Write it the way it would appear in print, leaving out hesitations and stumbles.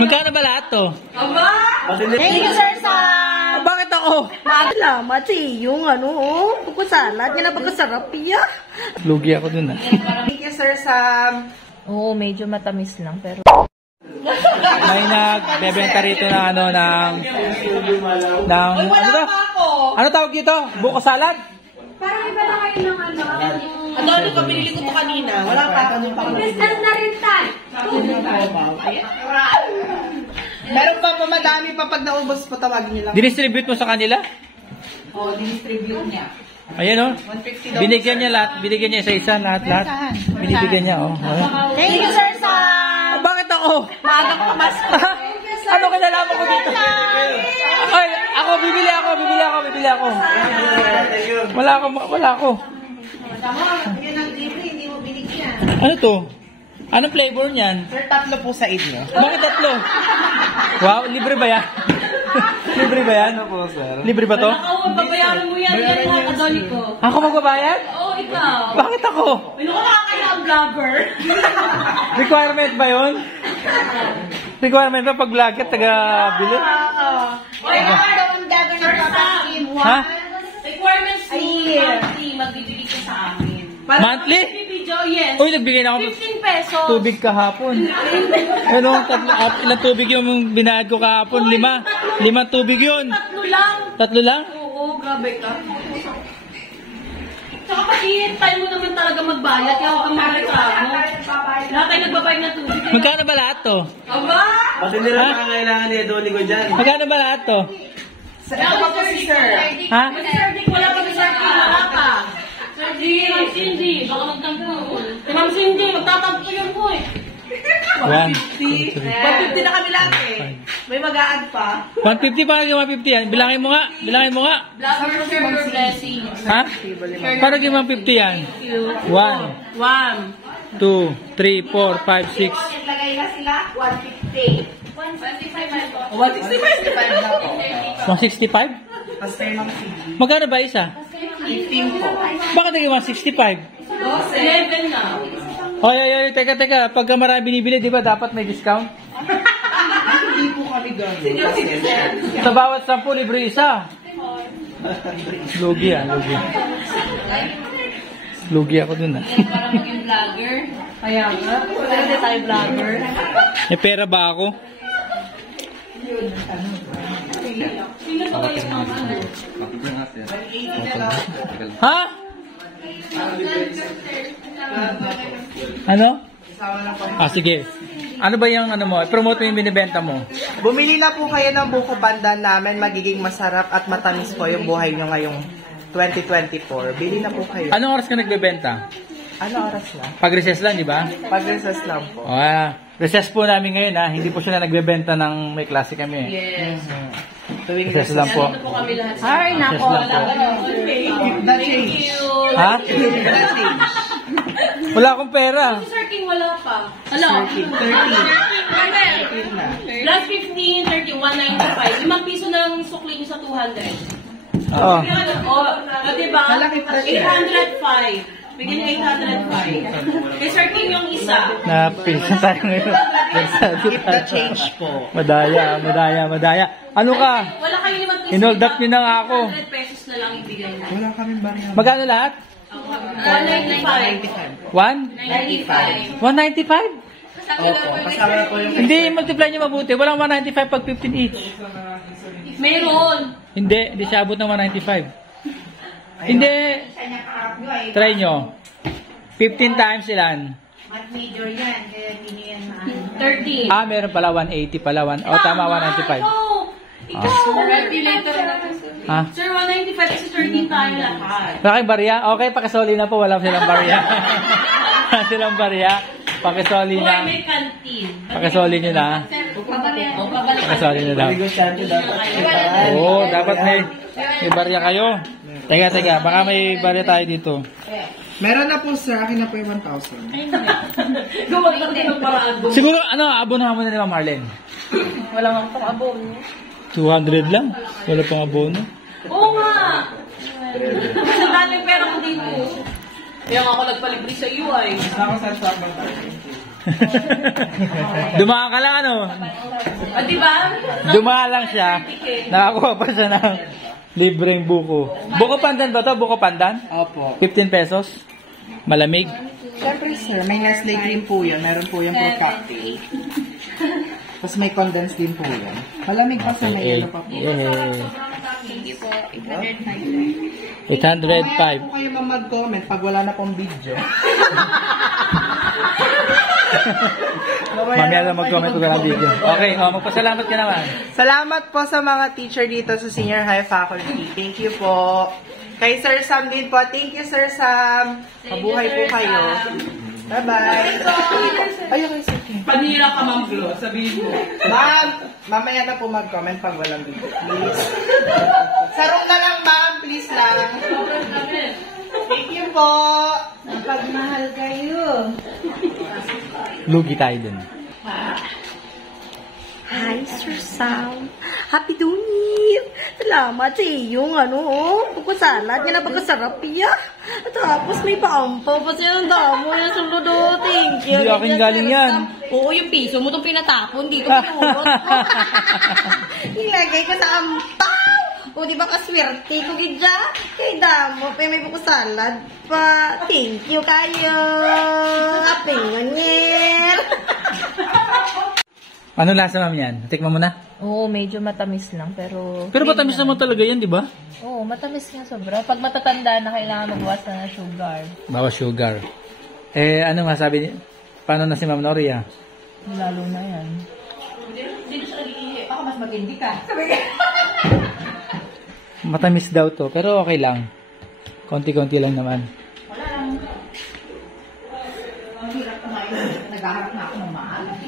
Magkano ba lahat to? Aba! Thank you, Sir Sam! Bakit ako? Salamat sa yung salad niya na pagkasarap iya. Lugi ako dun Thank you, Sir Sam. Oo, medyo matamis lang, pero... May nagbebenta rito na ano ng ano to? Ano tawag dito? Buko salad? Parang iba na kayo ng ano. Ano ko, binili ko to kanina. Wala pa ako yung Restaurant na rin tayo. Meron pa madami pa pag naubos po, tawagin niyo lang. Dinistribute mo sa kanila? Oo, dinistribute niya. Ayan o. Binigyan niya lahat. Binigyan niya isa-isa lahat. Binibigyan niya oh. Thank you, Sir Sam! Bakit ako? Maagang pamasko. Ano kinalaman ko dito? Ay, ako bibili ako. Wala ako. Hindi mo binigyan. Ano to? Anong flavor niyan? Sir, 3 po sa inyo. Bakit 3? Wow, libre ba yan? Libre ba yan? Ano po, sir? Libre ba to? Ako, babayaran mo yan. Yan ang kadoli ko. Ako magbabayad? Oo, ikaw. Bakit ako? Ano ka nakakaya ang vlogger? Requirement ba yun? Requirement ba pag vlogger taga-bili? Oy, ang vlogger na papasin. Ha? Requirements ni monthly, magbibigay ka sa amin. Monthly? Video, yes. Uy, nagbigay na ako 15 pesos. tubig kahapon. Ano, ilang tubig yung binayad ko kahapon? 5 tubig yun. 3 lang. 3 lang? Oo, grabe ka. Tsaka pag-ihintay mo naman talaga magbayad, kaya huwag kang magreklamo. Lahat tayo nagbabayad ng tubig. Magkano ba lahat to? Aba! Kasi nila kailangan ni Edoli ko dyan. Magkano ba lahat to? Ako po si Sir. Ha? Sir Dick, wala pa si Sir Dick, wala pa. Sir Dick, Ma'am Cindy, baka magtampo. Ma'am Cindy, magtatampo yun po eh. 1, 2, 3, 150 na kami lahat eh. May mag-a-add pa. 150 pa yung 150 yan. Bilangin mo nga. Blogger for your blessings. Ha? Para yung 150 yan. 1, 2, 3, 4, 5, 6. Naglagay na sila, 150. 165 165? Kasi Ma'am Cindy. Magkano ba isa? 15 po. Bakit naging 165? 11 na. Oy, teka. Pagka marami binibili, di ba dapat may discount? Hindi po kami gano'n. Sa bawat 10, libre isa. Lugi. Lugi ako dun Para maging vlogger. Kaya nga. Wala na tayo vlogger. May pera ba ako? Sino ba kayo ng Ha? Ano? Sige. Ano ba yung ano mo? I-promote mo yung binibenta mo. Bumili na po kayo ng buko pandan namin. Magiging masarap at matamis po yung buhay nyo ngayong 2024. Bili na po kayo. Anong oras ka nagbebenta? Ano oras na? Pag-recess lang, di ba? Pag-recess lang po. Recess po namin ngayon ha. Hindi po sila nagbebenta ng may klase kami. Yes. Tuwing Recess lang po. Ito po kami lahat. Ay, nako. Thank you. Ha? Wala akong pera. Si Sir King wala pa. Hello? 30. Plus 15, 30, 195. 5 piso ng sukli niyo sa 200. Oo. Diba? 805. Bigyan niya 805. Kay Sir King yung isa. Napilisan tayo ngayon. Keep the change po. Madaya. Ano ka? Wala kayo 5 piso. Inold up niyo na nga ako. 100 pesos na lang ibigay mo. Wala kaming bariya. Magkano lahat? 195. 1? 95. 195? Kasama na po yung... Hindi, multiply niyo mabuti. Walang 195 pag 15 each. Meron. Hindi siya abot ng 195. Hindi. Try nyo. 15 times ilan? Major yan, kaya hindi yan 13. Meron pala 180 pala. Tama, 195. Ikaw. Calculator. Ha? Sir, 195 kasi 13 tayo lahat. Wala kayong barya? Okay, pakisoli na po. Wala silang barya. Wala silang barya. Pakisoli na. May canteen. Pakisoli nyo na. Pakisoli nyo daw. Oo, dapat may barya kayo. Teka, baka may barya tayo dito. Meron na po sir, akin na po yung 1,000. Gawag lang din ng paraan. Siguro, abonahan mo na nila Marlene. Wala mang pang abono. 200 lang. Wala pang abono. Oo nga. Sa daming pera ko dito. Kaya nga ako nagpalibre sa iyo ay. Ako sa sabang tayo. Dumaan ka lang, ano? O, diba? Dumaan lang siya. Nakakuha pa siya ng libreng buko. Buko pandan ba to? Buko pandan? Opo. 15 pesos. Malamig. Siyempre sir, may Nestle cream po yun. Meron po yung for cocktail. Tapos may condensed din po yun. Malamig pa sa may yellow pa po. Hindi po. 805. Mamaya po kayo mag-comment pag wala na pong video. Mamaya lang mag-comment ko ng video. Okay, magpasalamat ka naman. Salamat po sa mga teacher dito sa Senior High Faculty. Thank you po. Kay Sir Sam din po. Thank you, Sir Sam. Mabuhay po kayo. Bye-bye. Ayun, Sir Kim. Panira ka, Ma'am Glo. Sabihin mo. Ma'am, mamaya na po mag-comment pag walang video. Please. Sarong na lang, ma'am. Please lang. Thank you po. Pagmahal kayo. Lugi tayo dun. Hi, Sir Sam. Happy New Year! Salamat sa iyong salad niya napakasarap iya. At tapos may paampaw pa siya ng damo yung suludo. Thank you. Hindi aking galing yan. Oo, yung piso mo itong pinatapon. Dito pinulot mo. Nilagay ka sa ampaw. O, di ba kaswerte ko gidya? Kay damo, may buko salad pa. Thank you kayo. Happy New Year! Ano lasa ma'am yan? Tikman mo na. Oo, medyo matamis lang, pero... Pero matamis naman talaga yan, di ba? Oo, matamis nga sobra. Pag matatanda na, kailangan magbawas na ng sugar. Bawas sugar. Eh, ano nga sabi ni... Paano na si Ma'am Noria? Lalo na yan. Baka mas magindi ka. Matamis daw to, pero okay lang. Konti-konti lang naman. Naghaharap na ako ng maalat.